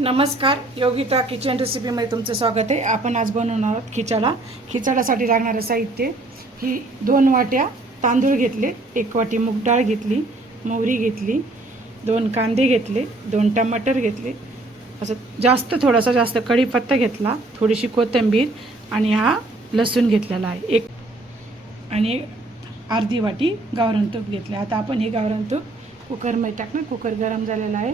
नमस्कार, योगिता किचन रेसिपीमध्ये तुमचं स्वागत आहे। आपण आज बनवणार आहोत खिचडा। खिचड्यासाठी लागणारं साहित्य ही 2 वाट्या तांदूळ घेतले, 1 वाटी मूग डाळ घेतली, मोहरी घेतली, 2 कांदे घेतले, 2 टमाटर घेतले, असं थोडासा जास्त कढीपत्ता घेतला, थोडीशी कोथिंबीर आणि हा लसूण घेतलेला आहे एक आणि अर्धी वाटी गावरान तूप घेतले। आता आपण हे गावरान तूप कुकरमध्ये टाकणार। कुकर गरम झालेला आहे।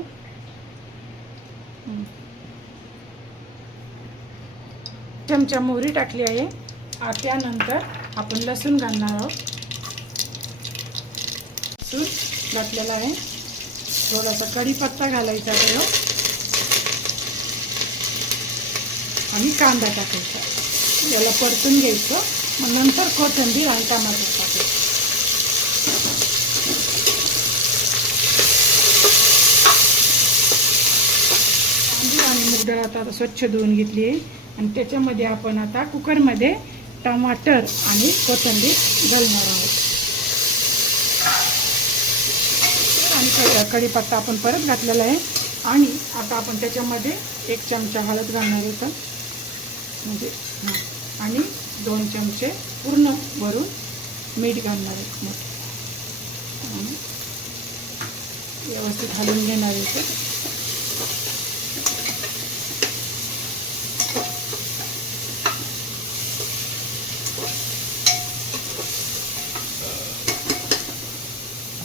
चमचा मोहरी टाकली आहे। त्यानंतर आपण लसूण घालणार आहोत। लसूण घातलेला आहे। थोडासा कढीपत्ता घालायचा त्याला आणि कांदा टाकायचा, याला परतून घ्यायचं। मग नंतर कोथिंबीर आणि टमाटर टाकायचं। आणि मूग डाळ आता स्वच्छ धुवून घेतली आहे आणि त्याच्यामध्ये आपण आता कुकरमध्ये टमाटर आणि कोथिंबीर घालणार आहोत आणि कढीपत्ता आपण परत घातलेला आहे। आणि आता आपण त्याच्यामध्ये 1 चमचा हळद घालणार आहोत म्हणजे आणि 2 चमचे पूर्ण भरून मीठ घालणार आहोत। व्यवस्थित हलवून घेणार आहोत।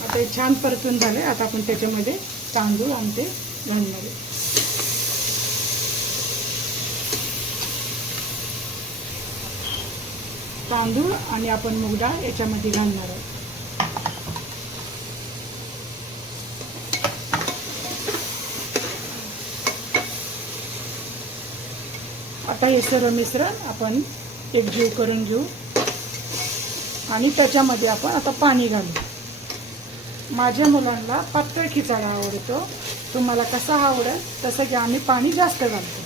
आता हे छान परतून झाले। आता आपण त्याच्यामध्ये तांदूळ आणि ते घालणार आहे। तांदूळ आणि आपण मूग डाळ याच्यामध्ये घालणार आहोत। आता हे सर्व मिश्रण आपण एकजीव करून घेऊ आणि त्याच्यामध्ये आपण आता पाणी घालू। माझ्या मुलांना पातळ खिचडा आवडतो, तुम्हाला कसा आवडेल तसं की आम्ही पाणी जास्त घालतो।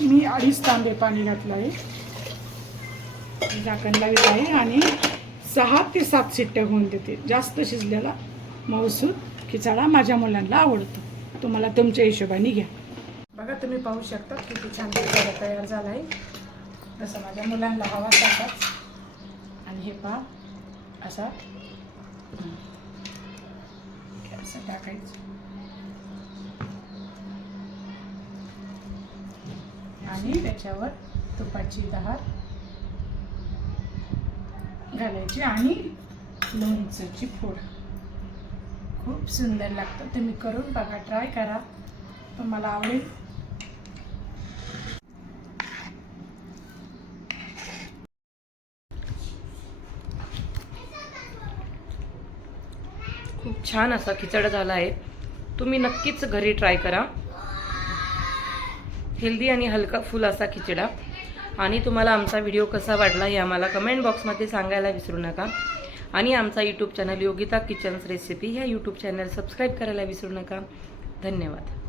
मी 2.5 तांबे पाणी घातलं आहे। झाकण लावले आहे आणि 6 ते 7 शिट्ट्या होऊन देते। जास्त शिजलेला मऊसूद खिचडा माझ्या मुलांना आवडतो। तुम्हाला तुमच्या हिशोबाने घ्या। बघा, तुम्ही पाहू शकता किती छान खिचडा तयार झाला आहे। जसं माझ्या मुलांना हवा तसाच। आणि हे पहा असा असं टाकायचं आणि त्याच्यावर तुपाची धार घालायची आणि लोणच्याची फोड। खूप सुंदर लागतं, तुम्ही करून बघा, ट्राय करा, तुम्हाला आवडेल। खूप छान असा खिचडा झाला आहे। तुम्ही नक्कीच घरी ट्राय करा। हेल्दी आणि हलका फुल असा खिचडा। आणि तुम्हाला आमचा व्हिडिओ कसा वाटला हे आम्हाला कमेंट बॉक्समध्ये सांगायला विसरू नका। आणि आमचा YouTube channel Yogita kitchens recipe ह्या यूट्यूब चॅनल सबस्क्राईब करायला विसरू नका। धन्यवाद।